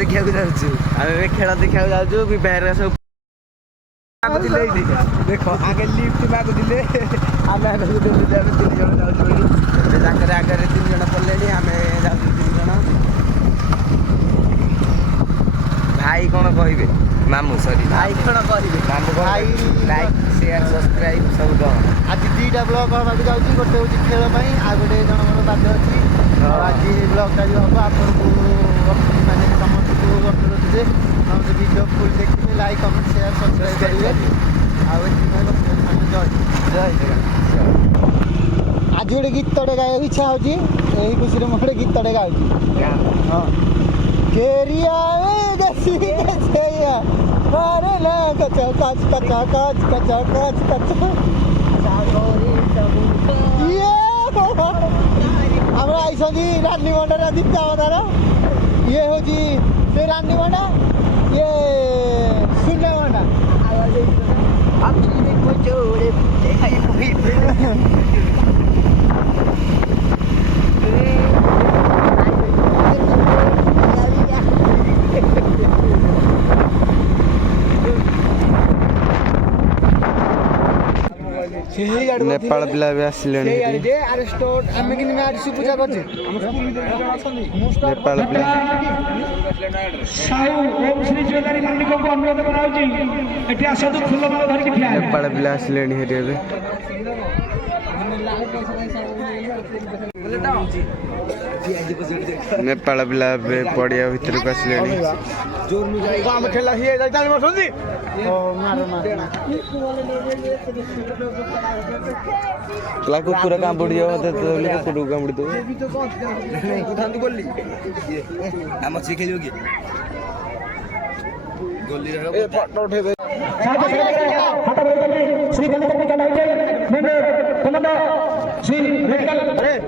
ଦେଖିବାକୁ ଯାଉଛୁ ଆମେ ଖେଳ ଦେଖିବାକୁ ଯାଉଛୁ ବିବାହରେ ସବୁ ଦେଖ ଆଗେ ଲିଫ୍ଟ ମାଗୁଥିଲେ ଆମେ ଆଗକୁ ଦେଉଥିଲେ ଆମେ 3 ଜଣ ଯାଉଛୁ ବୋଲି ତାଙ୍କର ଆଗରେ 3 ଜଣ ପଡ଼ିଲେଣି ଆମେ ଯାଉଛୁ 3 ଜଣ ଭାଇ କ'ଣ କହିବେ ମାମୁଁ ସରି ଭାଇ କ'ଣ କହିବେ ମାମୁଁ ଭାଇ ଲାଇକ୍ ସେୟାର ସବସ୍କ୍ରାଇବ୍ ସବୁ କ'ଣ ଆଜି 2ଟା ବ୍ଲଗ୍ ହେବାକୁ ଯାଉଛି ଗୋଟେ ହେଉଛି ଖେଳ ପାଇଁ ଆଉ ଗୋଟେ ଜଣଙ୍କର ବାଧ୍ୟ ଅଛି ଆଜି ବ୍ଲଗ୍ଟା ବି ହେବ ଆପଣଙ୍କୁ ମାନେ ସମସ୍ତଙ୍କୁ ଅନୁରୋଧ ଯେ ସମସ୍ତେ ଭିଡ଼ିଓ ଫୁଲ୍ ଦେଖିବେ ଲାଇକ୍ କମେଣ୍ଟ ସେୟାର ସବସ୍କ୍ରାଇବ୍ କରିବେ ଆଉ ଏଥିପାଇଁ ଜୟ ଆଜି ଗୋଟେ ଗୀତଟେ ଗାଇବାକୁ ଇଚ୍ଛା ହେଉଛି ଏହି ଖୁସିରେ ମୁଁ ଗୋଟେ ଗୀତଟେ ଗାଉଛି ହଁ କେରିଆ আমরা আইসি রান্নি মন্ডা দীপ্তা অবতার ইয়ে হচ্ছে সে রান্নি মন্ডা ইয়ে শূন্য মন্ডা नेपाल पिला भी आसिले पूजा कर नेपाल पिला नेपाल पिला आसिले हेरी एबे नेपाल पिला पड़िया भितर को आसिले कुकुर कामुड़ी कुकुर कामुड़ी दो आम सी खेल कि गोली Shri medical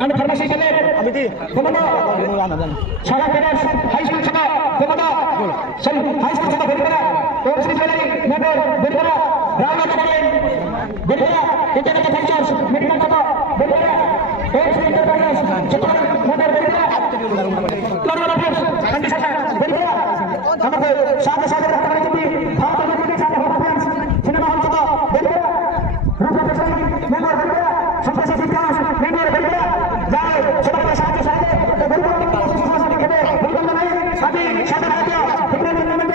and pharmacy college अमिति कोमंडो छाड़ा पेरेंट्स हाई स्कूल छाड़ा कोमंडो सर हाई स्कूल छाड़ा बेरिबरा ओम श्री ज्वेलरी मेंबर बेरिबरा रामनाथ कॉलेज बेरिबरा इंटरनेट फीचर्स मेडिकल छाड़ा बेरिबरा ओम श्री इंटरप्राइजेस छाड़ा मेंबर बेरिबरा क्लोरोना फोर्स कंडीशन बेरिबरा हमको साथ साथ रखने के लिए भारत में के साथ फ्रेंड्स सिनेमा हॉल छाड़ा बेरिबरा रूपा मेंबर बेरिबरा सबसे विकास मेंबर बेरिबरा जाए सबके साथ साथ बेरिबरा की कोशिश करने के लिए बिल्कुल नहीं अभी साथ राज्य फिक्र में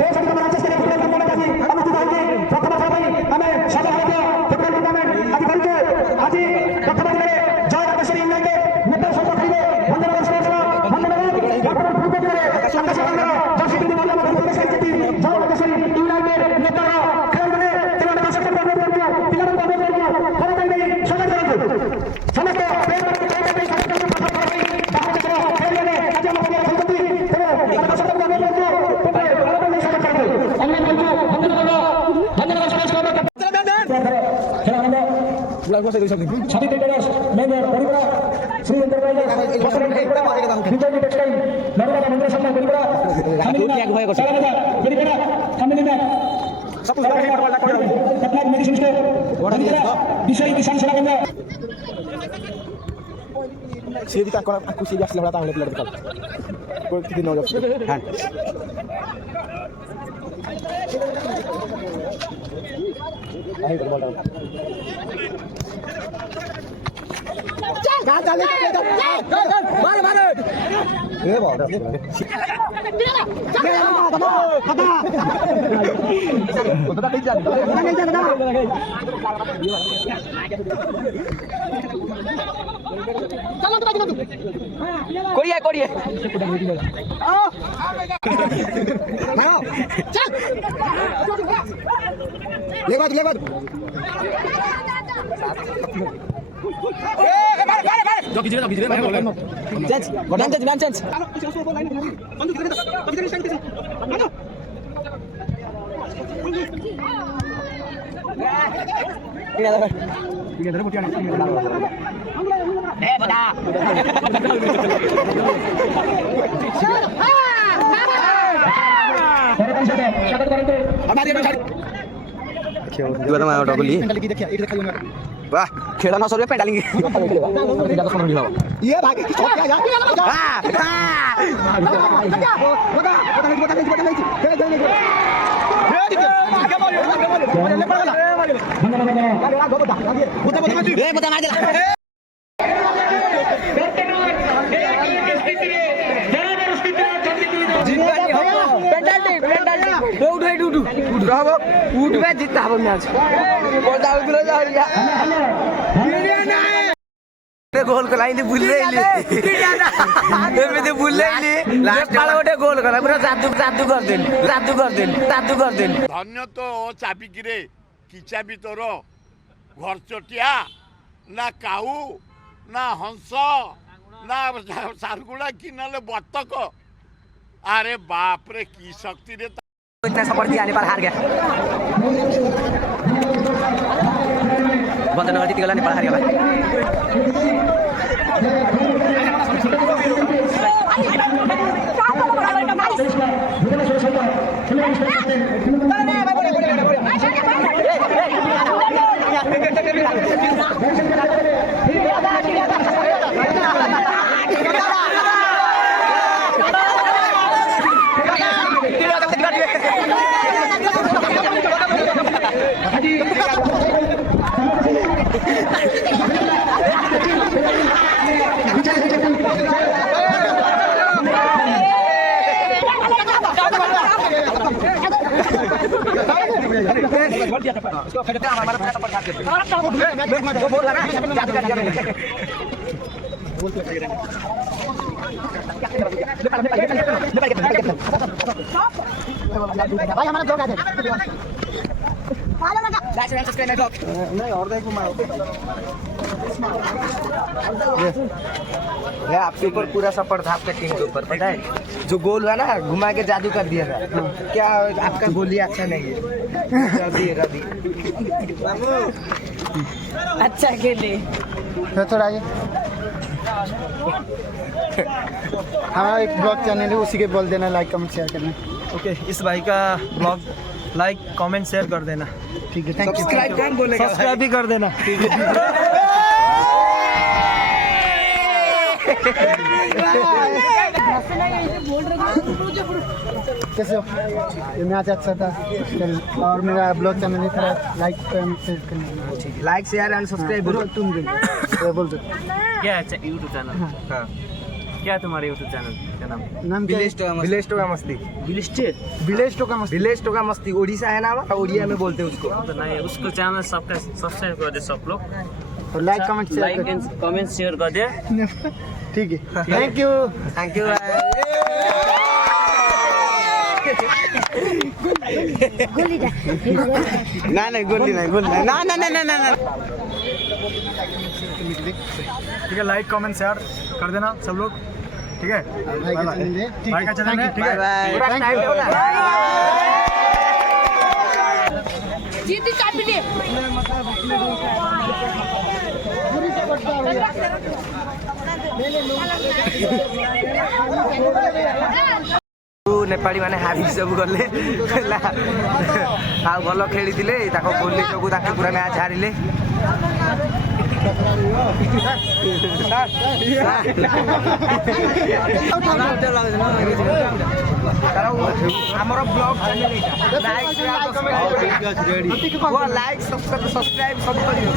देश के राज्य से फिक्र में नहीं हम तो जाएंगे प्रथम भाई हमें साथ राज्य फिक्र में आज करके आज प्रथम में जय रामेश्वरी इंग्लैंड के नेता सब खरीदे वंदना वंदना डॉक्टर फूटे के संदेश करना जैसे कि वाला बहुत से थी जय रामेश्वरी इंग्लैंड के नेता खेल में तेरा का सकते हैं तिलक का समस्त छाती टेलर्स मेंबर परिवार श्री इंटरप्राइजेस विजय टेक्सटाइल नर्मदा मंदिर सम्मान परिवार फैमिली में सब मेडिसिन स्टोर विषय किसान सेवा केंद्र सी भी खुशी आसला बड़ा तांगले प्लेट देखा कोई कितनी नौ हां आई बोल रहा चल मार मार ए बाप कोड़िया कोड़िया ले बाद Dua nama udah beli. वाह खेला ना सर पेंडालिंग ये भाग जितना हम मैच गोल कलाई बुले बुले गोटे गोल कला पूरा जादू जादू करदेली जादू करदेली जादू करदेली धन्य तो ओ चाबी किरे कि चाबी तोर घर चटिया ना काऊ ना हंस ना सारगुड़ा कि नले बतक अरे बाप रे की शक्ति रे इतना सपोर्ट दिया नेपाल हार गया बंदन जीत गला नेपाल हार गया भाई हमारा ब्लॉग आ है आपके ऊपर पूरा सपोर्ट था आपका टीम के ऊपर पता है जो गोल हुआ ना घुमा के जादू कर दिया था क्या आपका गोली अच्छा नहीं है रवि अच्छा खेले थोड़ा आगे हमारा एक ब्लॉग चैनल है उसी के बोल देना लाइक कमेंट शेयर करना ओके इस भाई का ब्लॉग लाइक कमेंट शेयर कर देना ठीक है थैंक यू सब्सक्राइब कौन बोलेगा सब्सक्राइब भी कर देना कैसे हो ये मैच अच्छा था और मेरा ब्लॉग चैनल है थोड़ा लाइक कमेंट शेयर करना लाइक शेयर एंड सब्सक्राइब तुम बोल दो क्या है यूट्यूब चैनल हाँ क्या है तुम्हारे यूट्यूब चैनल क्या नाम नाम क्या है विलेज टोका मस्ती विलेज टोका मस्ती विलेज टोका मस्ती ओडिशा है ना हमारा ओडिया में बोलते हैं उसको तो नहीं उसको चैनल सबका सब्सक्राइब कर दे सब लोग और like comment share like and comment share कर दे ठीक है थैंक यू ना नहीं गोली नहीं ना ना ना ना ना ठीक है लाइक कमेंट शेयर कर देना सब लोग ठीक है भाई का चैनल है ठीक है जीती चाबी ले नेपाली माने हाबी सब गले आ भल खेलिथिले ताको गोली सबु ताके पूरा मैच हारिले हमर ब्लॉग चैनल लाइक सब्सक्राइब सब करियो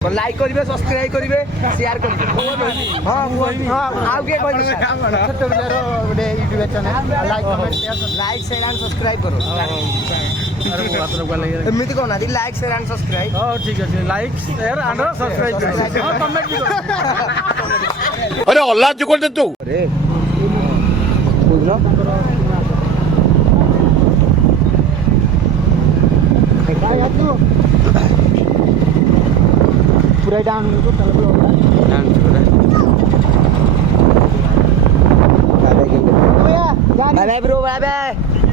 लाइक करिवे सब्सक्राइब करिवे शेयर करिवे हां आउ के कोइ छोट बिलारो गोटे YouTube channel like comment share and subscribe करो एमिति कोना दी लाइक शेयर एंड सब्सक्राइब हां ठीक है लाइक शेयर एंड सब्सक्राइब कर हां कमेंट भी करो अरे अल्लाह जुगल दे तू अरे बुझलो भाई तू पूरा डाउन को चल ब्लॉग डांस करा bye bye bro bye bye